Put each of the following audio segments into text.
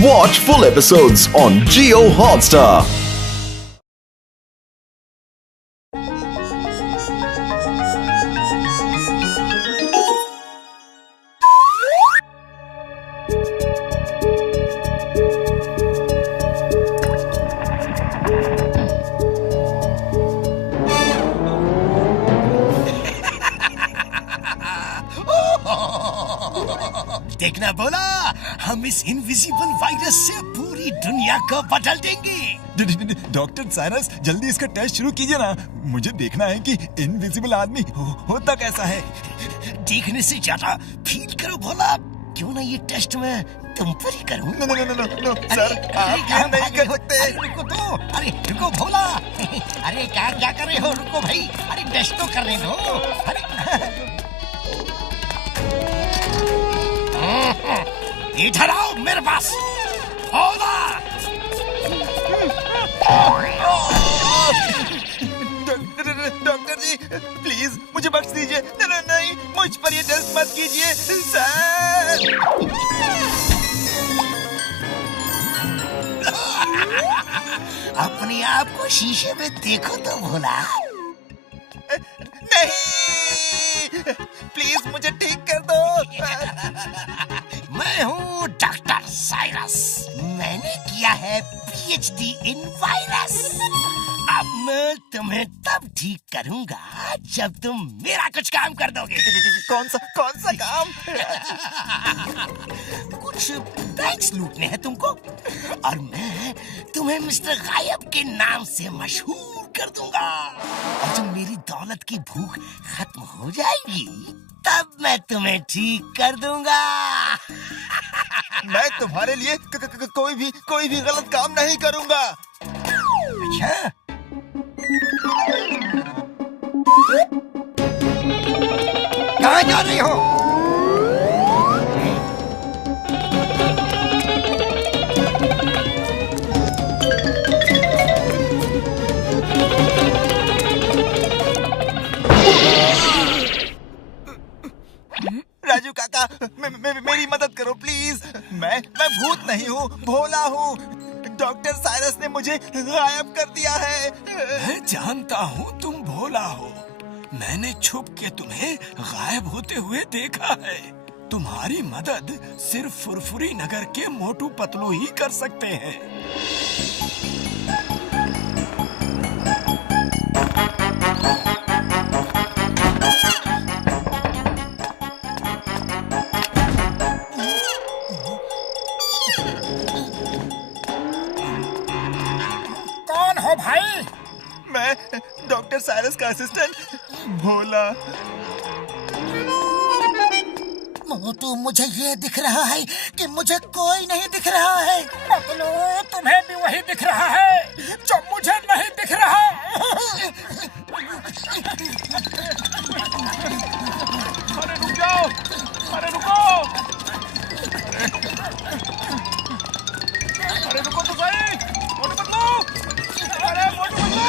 Watch full episodes on Jio Hotstar. देखना बोला, हम इस इनविजिबल वायरस से पूरी दुनिया को बदल देंगे। डॉक्टर साइरस, जल्दी इसका टेस्ट शुरू कीजिए ना। मुझे देखना है कि इनविजिबल आदमी होता कैसा है। देखने से ज्यादा फील करो भोला। क्यों ना ये टेस्ट मैं तुम पर ही करूं? नो सर, आप ये नहीं कर सकते। रुको तो, अरे रुको भोला। अरे क्या कर रहे हो? रुको भाई, अरे टेस्ट तो करने दो। अरे इधर आओ मेरे पास। डॉक्टर जी, प्लीज मुझे बख्श दीजिए। नहीं, मुझ पर ये टेस्ट मत कीजिए सर। अपने आप को शीशे में देखो तो भोला। नहीं, प्लीज मुझे ठीक कर दो। मैं हूँ डॉक्टर साइरस। मैंने किया है पीएचडी इन वायरस। अब मैं तुम्हें तब ठीक करूंगा जब तुम मेरा कुछ काम कर दोगे। कौन सा काम? कुछ बैंक्स लूटने हैं तुमको, और मैं तुम्हें मिस्टर गायब के नाम से मशहूर कर दूंगा। और जब मेरी दौलत की भूख खत्म हो जाएगी, तब मैं तुम्हें ठीक कर दूंगा। मैं तुम्हारे लिए कोई भी गलत काम नहीं करूंगा। अच्छा, कहाँ जा रही हो? राजू काका, मेरी मदद करो प्लीज। मैं भूत नहीं हूँ, भोला हूँ। डॉक्टर साइरस ने मुझे गायब कर दिया है। मैं जानता हूँ तुम भोला हो। मैंने छुप के तुम्हें गायब होते हुए देखा है। तुम्हारी मदद सिर्फ फुरफुरी नगर के मोटू पतलू ही कर सकते हैं। कौन हो भाई? मैं डॉक्टर साइरस का असिस्टेंट भोला। मोटू, मुझे ये दिख रहा है कि मुझे कोई नहीं दिख रहा है। पतलू, तुम्हें भी वही दिख रहा है जो मुझे नहीं दिख रहा। अरे रुक जाओ, अरे रुको, अरे रुको तो सही। मोटू पतलू, अरे मोटू पतलू,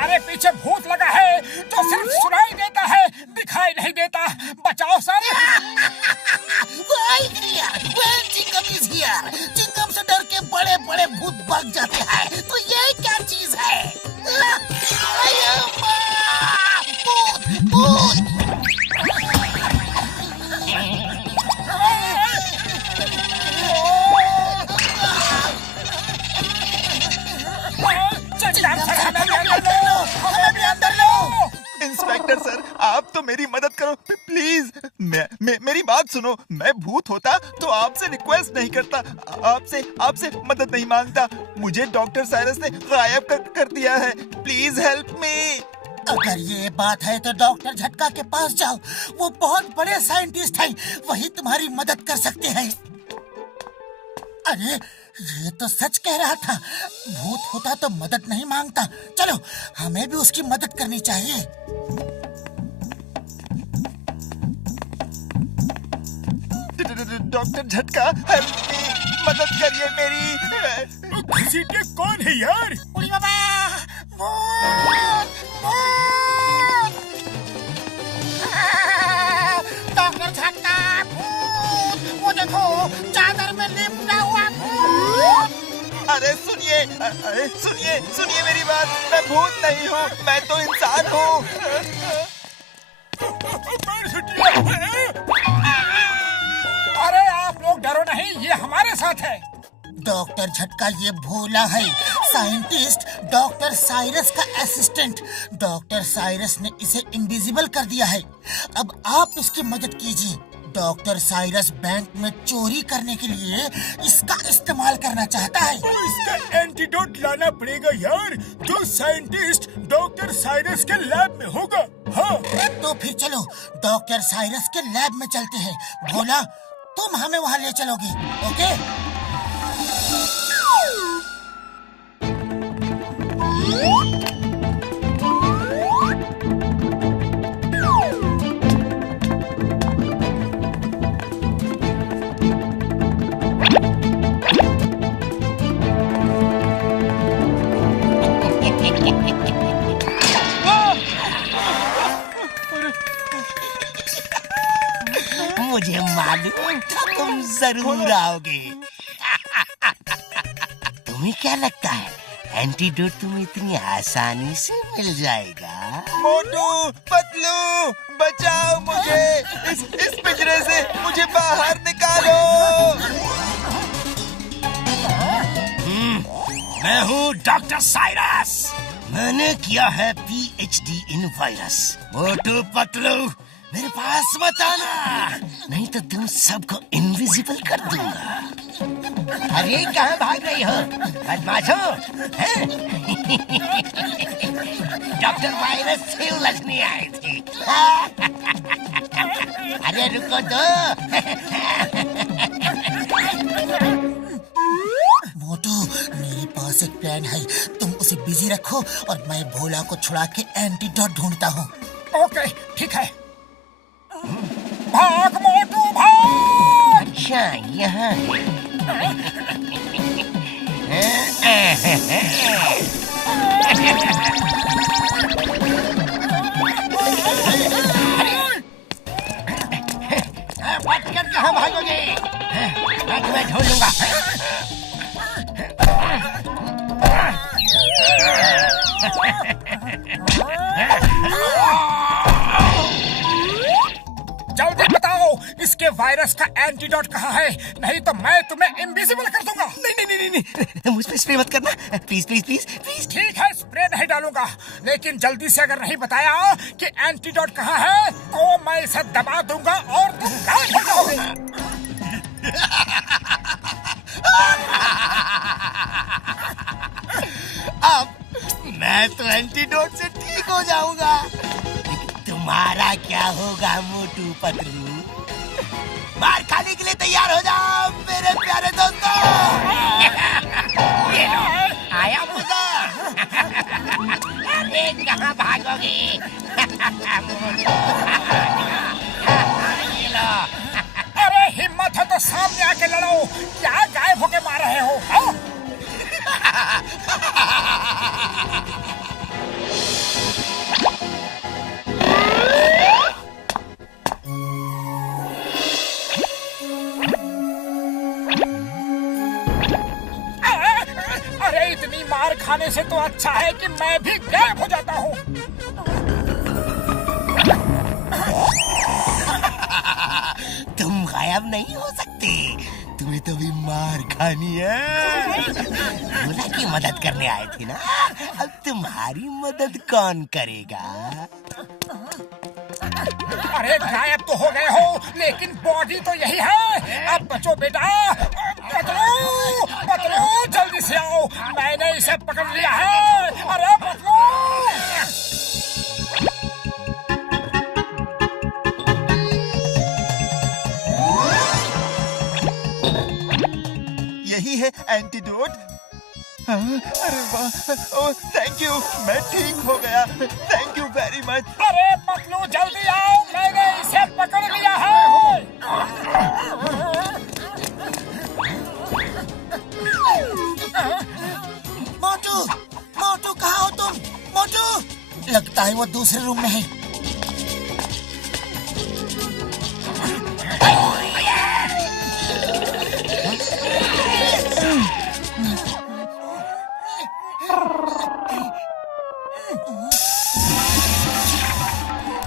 अरे पीछे भूत लगा है जो सिर्फ सुनाई देता है, दिखाई नहीं देता। बचाओ सर। चिंगम से डर के बड़े बड़े भूत भाग जाते हैं, तो ये क्या चीज है? भूत, भूत। इंस्पेक्टर सर, आप तो मेरी मदद करो प्लीज। मेरी बात सुनो। मैं भूत होता तो आपसे रिक्वेस्ट नहीं करता, आपसे मदद नहीं मांगता। मुझे डॉक्टर साइरस ने गायब कर दिया है। Please help me. अगर ये बात है तो डॉक्टर झटका के पास जाओ। वो बहुत बड़े साइंटिस्ट हैं, वही तुम्हारी मदद कर सकते हैं। अरे ये तो सच कह रहा था। भूत होता तो मदद नहीं मांगता। चलो, हमें भी उसकी मदद करनी चाहिए। डॉक्टर झटका, हेल्प मी, मदद करिए मेरी। घसीटे कौन है यार? उड़ी बाबा, भूत, भूत। डॉक्टर झटका, भूत, वो देखो चादर में लिपटा हुआ भूत। अरे सुनिए, सुनिए मेरी बात, मैं भूत नहीं हूँ, मैं तो इंसान हूँ। अरे आप लोग डरो नहीं, ये हमारे साथ है। डॉक्टर झटका ये भोला है, साइंटिस्ट डॉक्टर साइरस का असिस्टेंट। डॉक्टर साइरस ने इसे इनविजिबल कर दिया है। अब आप इसकी मदद कीजिए। डॉक्टर साइरस बैंक में चोरी करने के लिए इसका इस्तेमाल करना चाहता है। इसका एंटीडोट लाना पड़ेगा यार, जो साइंटिस्ट डॉक्टर साइरस के लैब में होगा। हाँ तो फिर चलो डॉक्टर साइरस के लैब में चलते हैं। भोला तुम हमें वहाँ ले चलोगे, ओके? मुझे मालूम था तुम जरूर आओगे। तुम्हें क्या लगता है एंटीडोट तुम्हें इतनी आसानी से मिल जाएगा? मोटू, पतलू, बचाओ मुझे, इस पिंजरे से मुझे बाहर निकालो। मैं हूँ डॉक्टर साइरस। मैंने किया है PhD इन वायरस। मोटू पतलू मेरे पास मत आना, नहीं तो तुम सबको इनविजिबल कर दूंगा। अरे कहाँ भाग रही हो बदमाशों? डॉक्टर वायरस से उलझने आए थे। अरे रुको तो। मोटू मेरे पास एक प्लान है, तुम उसे बिजी रखो और मैं भोला को छुड़ा के एंटीडोट ढूंढता हूँ। ओके ठीक है। भाग मोटू भाग। अच्छा यहाँ बचकर कहाँ भागोगे? मैं तुम्हें ढूंढ लूंगा। जल्दी बताओ इसके वायरस का एंटीडोट कहाँ है, नहीं तो मैं तुम्हें इनविजिबल कर दूंगा। नहीं, मुझ पे स्प्रे मत करना, प्लीज प्लीज प्लीज प्लीज। ठीक है स्प्रे नहीं डालूंगा, लेकिन जल्दी से अगर नहीं बताया कि एंटीडोट कहाँ है तो मैं इसे दबा दूंगा और तुम गायब हो जाओगे। अब मैं तो एंटीडोट से ठीक हो जाऊंगा, लेकिन तुम्हारा क्या होगा मोटू पतलू? मार खाने के लिए तैयार हो जाओ मेरे प्यारे दोस्तों। ये लो, आया मुझे। अरे कहाँ भागोगे? ये लो। अरे हिम्मत है तो सामने आके लड़ो, क्या गायब होके मार रहे हो? हाँ? अरे इतनी मार खाने से तो अच्छा है कि मैं भी गायब हो जाता हूँ। तुम गायब नहीं हो सकते, तुम्हें तो भी मार खानी है। भोला की मदद करने आए थे ना, अब तुम्हारी मदद कौन करेगा? अरे गायब तो हो गए हो, लेकिन बॉडी तो यही है। अब बचो बेटा। पतलू पतलू जल्दी से आओ, मैंने इसे पकड़ लिया है। अरे पतलू। यही है एंटीडोट। अरे वाह, ओह थैंक यू, मैं ठीक हो गया, थैंक यू वेरी मच। अरे पतलू जल्दी आओ, मैंने इसे पकड़ लिया है। वो दूसरे रूम में है।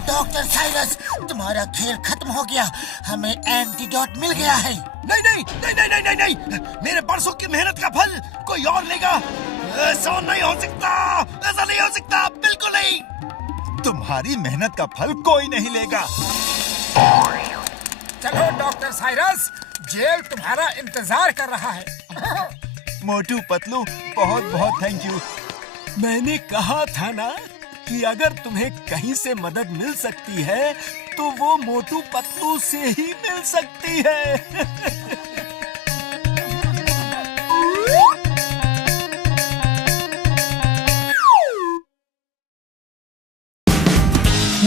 डॉक्टर साइरस, तुम्हारा खेल खत्म हो गया। हमें एंटीडोट मिल गया है। नहीं नहीं नहीं नहीं नहीं नहीं नहीं, मेरे बरसों की मेहनत का फल कोई और लेगा। ऐसा नहीं हो सकता, ऐसा नहीं हो सकता, बिल्कुल नहीं। तुम्हारी मेहनत का फल कोई नहीं लेगा। चलो डॉक्टर साइरस, जेल तुम्हारा इंतजार कर रहा है। मोटू पतलू, बहुत बहुत थैंक यू। मैंने कहा था ना कि अगर तुम्हें कहीं से मदद मिल सकती है तो वो मोटू पतलू से ही मिल सकती है।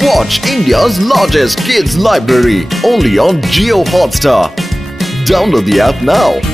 Watch India's largest kids library only on Jio Hotstar. Download the app now.